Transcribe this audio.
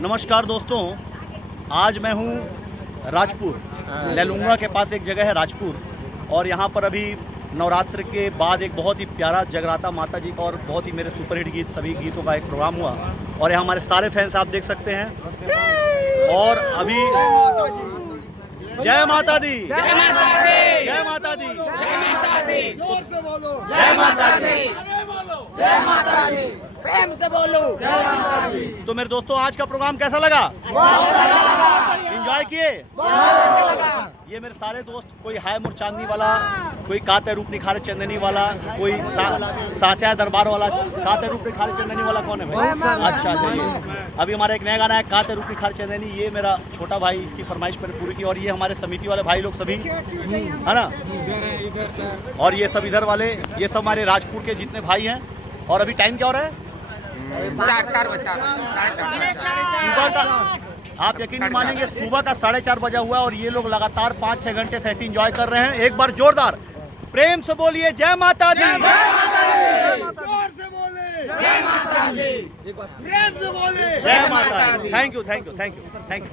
नमस्कार दोस्तों, आज मैं हूँ राजपुर लेलुंगा के पास एक जगह है राजपुर, और यहाँ पर अभी नवरात्र के बाद एक बहुत ही प्यारा जगराता माता जी का और बहुत ही मेरे सुपरहिट गीत सभी गीतों का एक प्रोग्राम हुआ। और यहाँ हमारे सारे फैंस आप देख सकते हैं। और अभी जय माता दी, जय माता दी, जय माता दी, जय माता दी, जोर से बोलो जय माता दी, जय माता दी, प्रेम से बोलो जय माता दी। तो मेरे दोस्तों, आज का प्रोग्राम कैसा लगा? एंजॉय किए? ये मेरे सारे दोस्त, कोई हाय मुर चांदनी वाला, कोई काते रूप निखारे चंदनी वाला, कोई साचा दरबार वाला। काते रूप निखारे चंदनी वाला कौन है भाई? अच्छा ये अभी हमारा एक नया गाना है काते रूप निखारे चंदनी, ये मेरा छोटा भाई इसकी फरमाइश पर पूरी की। और ये हमारे समिति वाले भाई लोग सभी है ना, और ये सब इधर वाले, ये सब हमारे राजपुर के जितने भाई हैं। और अभी टाइम क्या हो रहा है? 4:30। आप यकीन नहीं मानेंगे, सुबह का 4:30 बजा हुआ है और ये लोग लगातार 5-6 घंटे से ऐसे एंजॉय कर रहे हैं। एक बार जोरदार प्रेम से बोलिए जय माता दी, जोर से बोले जय माता दी, प्रेम से बोले जय माता दी। Thank you, thank you, thank you, thank you.